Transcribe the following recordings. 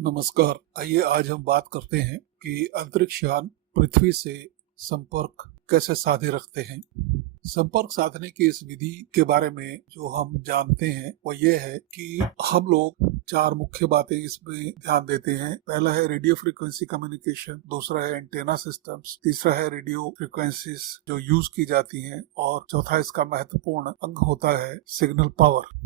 नमस्कार। आइए आज हम बात करते हैं कि अंतरिक्ष यान पृथ्वी से संपर्क कैसे साधे रखते हैं। संपर्क साधने की इस विधि के बारे में जो हम जानते हैं वो ये है कि हम लोग चार मुख्य बातें इसमें ध्यान देते हैं। पहला है रेडियो फ्रीक्वेंसी कम्युनिकेशन, दूसरा है एंटेना सिस्टम्स, तीसरा है रेडियो फ्रीक्वेंसीज जो यूज की जाती हैं और चौथा इसका महत्वपूर्ण अंग होता है सिग्नल पावर।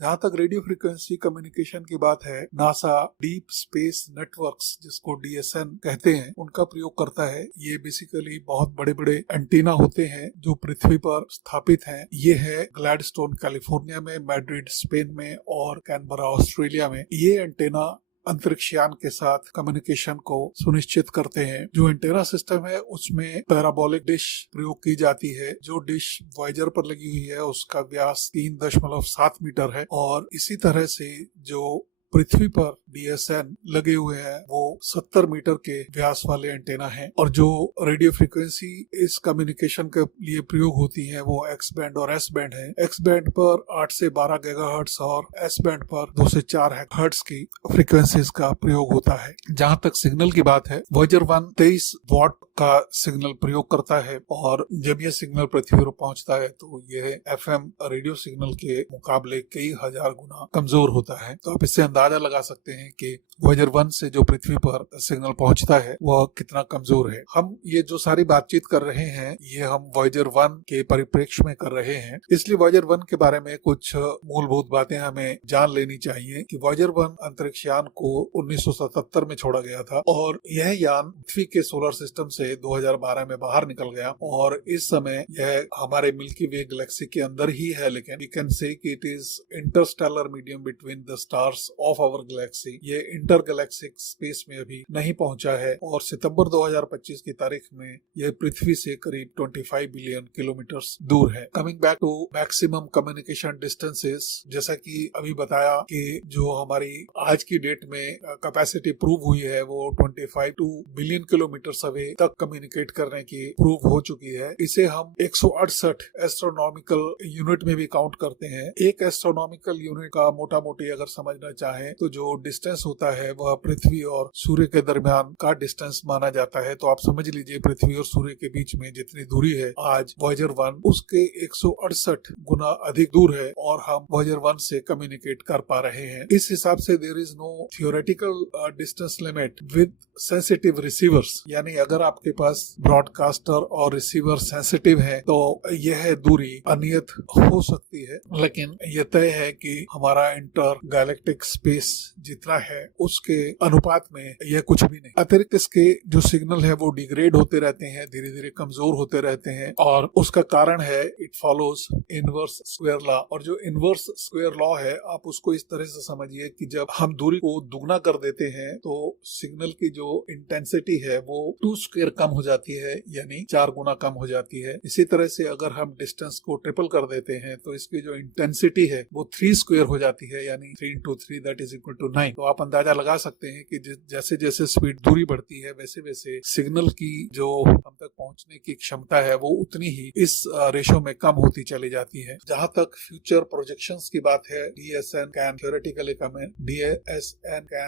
जहाँ तक रेडियो फ्रीक्वेंसी कम्युनिकेशन की बात है, नासा डीप स्पेस नेटवर्क्स जिसको DSN कहते हैं उनका प्रयोग करता है। ये बेसिकली बहुत बड़े बड़े एंटीना होते हैं जो पृथ्वी पर स्थापित हैं। ये है ग्लैडस्टोन कैलिफोर्निया में, मैड्रिड स्पेन में और कैनबरा ऑस्ट्रेलिया में। ये एंटीना अंतरिक्ष यान के साथ कम्युनिकेशन को सुनिश्चित करते हैं। जो एंटेना सिस्टम है उसमें पैराबोलिक डिश प्रयोग की जाती है। जो डिश वॉयेजर पर लगी हुई है उसका व्यास 3.7 मीटर है और इसी तरह से जो पृथ्वी पर DSN लगे हुए हैं वो 70 मीटर के व्यास वाले एंटेना हैं और जो रेडियो फ्रीक्वेंसी इस कम्युनिकेशन के लिए प्रयोग होती है वो X बैंड और S बैंड है। X बैंड पर 8 से 12 गीगाहर्ट्ज और S बैंड पर 2 से 4 हर्ट्ज की फ्रीक्वेंसीज का प्रयोग होता है। जहाँ तक सिग्नल की बात है, वॉयेजर 1 23 वॉट का सिग्नल प्रयोग करता है और जब यह सिग्नल पृथ्वी पर पहुंचता है तो यह FM रेडियो सिग्नल के मुकाबले कई हजार गुना कमजोर होता है। तो आप इससे अंदाजा लगा सकते हैं कि वॉयेजर 1 से जो पृथ्वी पर सिग्नल पहुंचता है वह कितना कमजोर है। हम ये जो सारी बातचीत कर रहे हैं ये हम वॉयेजर 1 के परिप्रेक्ष्य में कर रहे हैं, इसलिए वॉयेजर 1 के बारे में कुछ मूलभूत बातें हमें जान लेनी चाहिए कि वॉयेजर 1 अंतरिक्ष यान को 1977 में छोड़ा गया था और यह यान पृथ्वी के सोलर सिस्टम से 2012 में बाहर निकल गया और इस समय यह हमारे मिल्की वे गैलेक्सी के अंदर ही है, लेकिन वी कैन से कि it is interstellar medium between the stars of our galaxy. ये इंटर गैलेक्टिक स्पेस में अभी नहीं पहुंचा है और सितंबर 2025 की तारीख में यह पृथ्वी से करीब 25 बिलियन किलोमीटर दूर है। Coming back to maximum communication distances, जैसा कि अभी बताया कि जो हमारी आज की डेट में कैपेसिटी प्रूव हुई है वो 25 बिलियन किलोमीटर अवे तक कम्युनिकेट करने की प्रूव हो चुकी है। इसे हम 168 एस्ट्रोनॉमिकल यूनिट में भी काउंट करते हैं। एक एस्ट्रोनॉमिकल यूनिट का मोटा मोटी अगर समझना चाहें तो जो डिस्टेंस होता है वह पृथ्वी और सूर्य के दरमियान का डिस्टेंस माना जाता है। तो आप समझ लीजिए पृथ्वी और सूर्य के बीच में जितनी दूरी है आज वॉयेजर 1 उसके 168 गुना अधिक दूर है और हम वॉयेजर 1 से कम्युनिकेट कर पा रहे हैं। इस हिसाब से there is no theoretical distance limit with sensitive receivers, यानी अगर आपके पास ब्रॉडकास्टर और रिसीवर सेंसिटिव है तो यह दूरी अनियत हो सकती है, लेकिन यह तय है कि हमारा इंटर गैलेक्टिक स्पेस जितना है उसके अनुपात में यह कुछ भी नहीं। अतिरिक्त इसके जो सिग्नल है वो डिग्रेड होते रहते हैं, धीरे धीरे कमजोर होते रहते हैं और उसका कारण है it follows inverse square law. और जो इनवर्स स्क्वायर लॉ है आप उसको इस तरह से समझिए कि जब हम दूरी को दुगना कर देते हैं तो सिग्नल की जो इंटेंसिटी है वो 2 स्क्वायर कम हो जाती है, यानी 4 गुना कम हो जाती है। इसी तरह से अगर हम डिस्टेंस को ट्रिपल कर देते हैं तो इसकी जो इंटेंसिटी है वो 3 स्क्वायर हो जाती है, यानी 3 into 3 that is equal to 9। तो आप अंदाजा लगा सकते हैं कि जैसे जैसे स्पीड दूरी बढ़ती है वैसे वैसे सिग्नल की जो हम तक पहुंचने की क्षमता है वो उतनी ही इस रेशो में कम होती चली जाती है। जहां तक फ्यूचर प्रोजेक्शंस की बात है, DSN can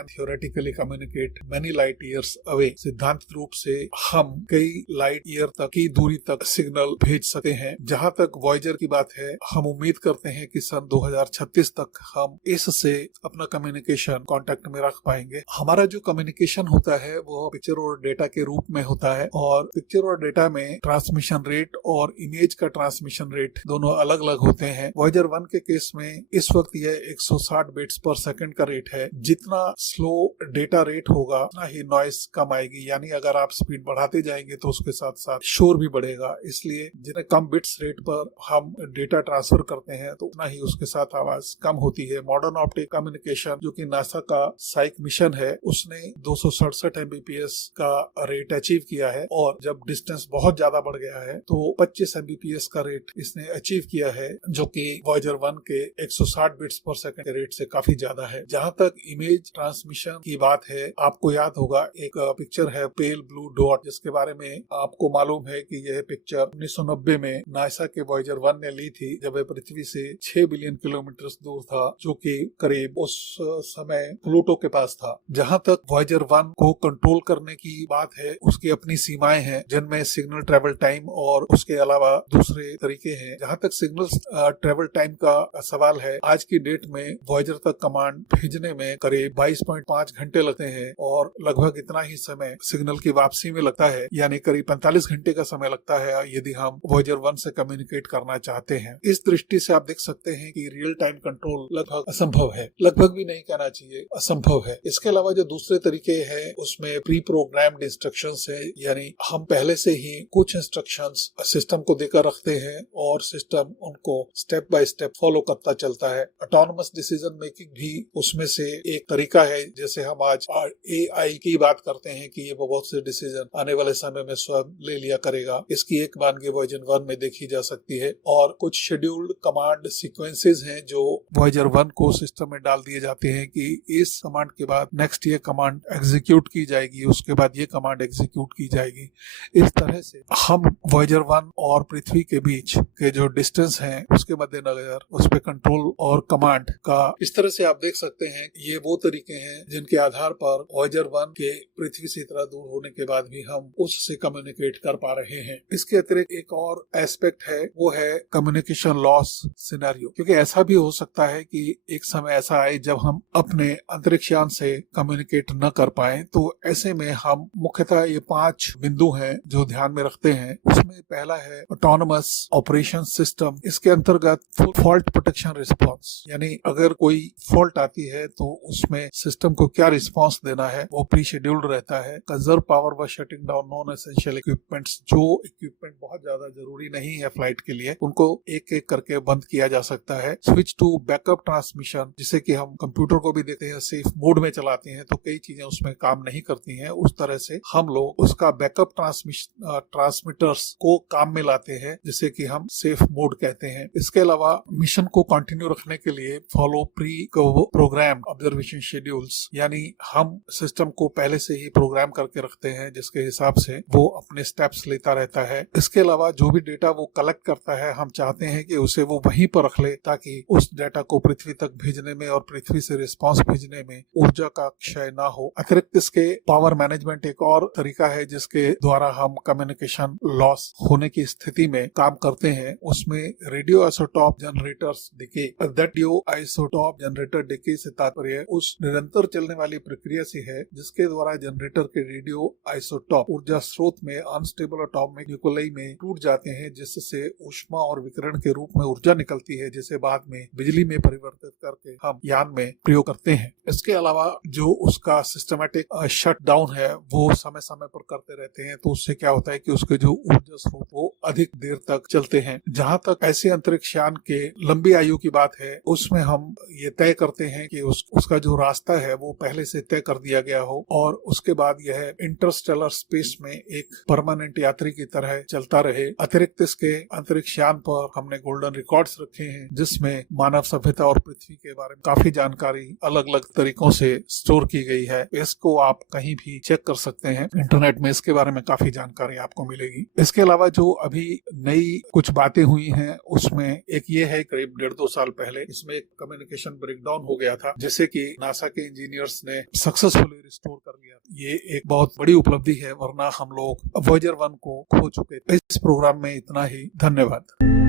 theoretically communicate many light years away. सिद्धांत रूप से हम कई लाइट ईयर तक की दूरी तक सिग्नल भेज सकते हैं। जहां तक वॉयेजर की बात है, हम उम्मीद करते हैं कि सन 2036 तक हम इससे अपना कम्युनिकेशन कांटेक्ट में रख पाएंगे। हमारा जो कम्युनिकेशन होता है वो पिक्चर और डेटा के रूप में होता है और पिक्चर और डेटा में ट्रांसमिशन रेट और इमेज का ट्रांसमिशन रेट दोनों अलग अलग होते हैं। वॉयेजर 1 के केस में इस वक्त यह 160 बिट्स पर सेकंड का रेट है। जितना स्लो डेटा रेट होगा उतना ही नॉइस कम आएगी, यानी अगर आप स्पीड बढ़ाते जाएंगे तो उसके साथ साथ शोर भी बढ़ेगा। इसलिए जितने कम बिट्स रेट पर हम डेटा ट्रांसफर करते हैं तो उतना ही उसके साथ आवाज कम होती है। मॉडर्न ऑप्टिक कम्युनिकेशन जो कि नासा का साइक मिशन है उसने 267 Mbps का रेट अचीव किया है और जब डिस्टेंस बहुत ज्यादा बढ़ गया है तो 25 Mbps का रेट इसने अचीव किया है, जो कि वॉयेजर 1 के 160 बिट्स पर सेकंड के रेट से काफी ज्यादा है। जहां तक इमेज ट्रांसमिशन की बात है, आपको याद होगा एक पिक्चर है पेल ब्लू डॉट, जिसके बारे में आपको मालूम है कि यह पिक्चर 1990 में नासा के वॉयेजर 1 ने ली थी जब वह पृथ्वी से 6 बिलियन किलोमीटर दूर था, जो कि करीब उस समय प्लूटो के पास था। जहां तक वॉयेजर 1 को कंट्रोल करने की बात है, उसकी अपनी सीमाएं हैं, जिनमें सिग्नल ट्रेवल टाइम और उसके अलावा दूसरे तरीके हैं। जहां तक सिग्नल ट्रेवल टाइम का सवाल है, आज की डेट में वॉयेजर तक कमांड भेजने में करीब 22.5 घंटे लगते हैं और लगभग इतना ही समय सिग्नल की वापसी में लगता है, यानी करीब 45 घंटे का समय लगता है यदि हम वॉयेजर 1 से कम्युनिकेट करना चाहते हैं। इस दृष्टि से आप देख सकते हैं कि रियल टाइम कंट्रोल लगभग असंभव है, लगभग भी नहीं कहना चाहिए, असंभव है। इसके अलावा जो दूसरे तरीके हैं उसमें प्री प्रोग्राम्ड इंस्ट्रक्शंस है, यानी हम पहले से ही कुछ इंस्ट्रक्शंस सिस्टम को देकर रखते हैं और सिस्टम उनको स्टेप बाय स्टेप फॉलो करता चलता है। ऑटोनोमस डिसीजन मेकिंग भी उसमें से एक तरीका है। जैसे हम आज AI की बात करते हैं कि ये बहुत से डिसीजन आने वाले समय में स्वयं ले लिया करेगा, इसकी एक मानगी वॉयेजर 1 में देखी जा सकती है। और कुछ शेड्यूल्ड कमांड सीक्वेंसेस हैं जो वॉयेजर 1 को सिस्टम में डाल दिए जाते हैं कि इस कमांड के बाद नेक्स्ट ये कमांड एग्जीक्यूट की जाएगी, उसके बाद ये कमांड एग्जीक्यूट की जाएगी। इस तरह से हम वॉयेजर 1 और पृथ्वी के बीच के जो डिस्टेंस है उसके मद्देनजर उस पर कंट्रोल और कमांड का इस तरह से आप देख सकते हैं। ये वो तरीके हैं जिनके आधार पर वॉयेजर 1 के पृथ्वी से इतना दूर होने के बाद भी हम उससे कम्युनिकेट कर पा रहे हैं। इसके अतिरिक्त एक और एस्पेक्ट है, वो है कम्युनिकेशन लॉस सिनेरियो, क्योंकि ऐसा भी हो सकता है कि एक समय ऐसा आए जब हम अपने अंतरिक्षयान से कम्युनिकेट न कर पाए। तो ऐसे में हम मुख्यतः ये 5 बिंदु हैं जो ध्यान में रखते हैं। उसमें पहला है ऑटोनोमस ऑपरेशन सिस्टम। इसके अंतर्गत फॉल्ट प्रोटेक्शन रिस्पॉन्स, यानी अगर कोई फॉल्ट आती है तो उसमें सिस्टम को क्या रिस्पॉन्स देना है वो प्री शेड्यूल्ड रहता है। कंजर्व पावर व shutting down non essential equipments, जो इक्विपमेंट बहुत ज्यादा जरूरी नहीं है फ्लाइट के लिए, उनको एक एक करके बंद किया जा सकता है। स्विच टू बैकअप ट्रांसमिशन, जिसे कि हम कंप्यूटर को भी देते हैं, सेफ मोड में चलाते हैं तो कई चीजें उसमें काम नहीं करती हैं। उस तरह से हम लोग उसका बैकअप ट्रांसमीटर्स को काम में लाते हैं, जिसे कि हम सेफ मोड कहते हैं। इसके अलावा मिशन को कंटिन्यू रखने के लिए follow pre program observation schedules, यानी हम सिस्टम को पहले से ही प्रोग्राम करके रखते हैं जिसके हिसाब से वो अपने स्टेप्स लेता रहता है। इसके अलावा जो भी डेटा वो कलेक्ट करता है, हम चाहते हैं कि उसे वो वहीं पर रख ले ताकि उस डेटा को पृथ्वी तक भेजने में और पृथ्वी से रिस्पांस भेजने में ऊर्जा का क्षय ना हो। अतिरिक्त इसके पावर मैनेजमेंट एक और तरीका है जिसके द्वारा हम कम्युनिकेशन लॉस होने की स्थिति में काम करते हैं। उसमें radio isotope generators decay, radio isotope generator decay से तात्पर्य उस निरंतर चलने वाली प्रक्रिया से है जिसके द्वारा जनरेटर के रेडियो आइसोटॉप ऊर्जा स्रोत में अनस्टेबल एटॉमिक न्यूक्लियाई में टूट जाते हैं, जिससे ऊष्मा और विकिरण के रूप में ऊर्जा निकलती है, जिसे बाद में बिजली में परिवर्तित करके हम यान में प्रयोग करते हैं। इसके अलावा जो उसका सिस्टमैटिक शट डाउन है वो समय समय पर करते रहते हैं, तो उससे क्या होता है कि उसके जो ऊर्जा स्रोत वो अधिक देर तक चलते हैं। जहां तक ऐसे अंतरिक्ष यान के लंबी आयु की बात है, उसमें हम ये तय करते हैं कि उसका जो रास्ता है वो पहले से तय कर दिया गया हो और उसके बाद यह इंटरस्टेलर स्पेस में एक परमानेंट यात्री की तरह चलता रहे। अतिरिक्त इसके अंतरिक्ष यान पर हमने गोल्डन रिकॉर्ड्स रखे हैं जिसमें मानव सभ्यता और पृथ्वी के बारे में काफी जानकारी अलग अलग तरीकों से स्टोर की गई है। इसको आप कहीं भी चेक कर सकते हैं, इंटरनेट में इसके बारे में काफी जानकारी आपको मिलेगी। इसके अलावा जो अभी नई कुछ बातें हुई हैं उसमें एक ये है, करीब 1.5-2 साल पहले इसमें एक कम्युनिकेशन ब्रेकडाउन हो गया था जिसे कि नासा के इंजीनियर्स ने सक्सेसफुली रिस्टोर कर लिया। ये एक बहुत बड़ी उपलब्धि है, वरना हम लोग वॉयेजर 1 को खो चुके। इस प्रोग्राम में इतना ही। धन्यवाद।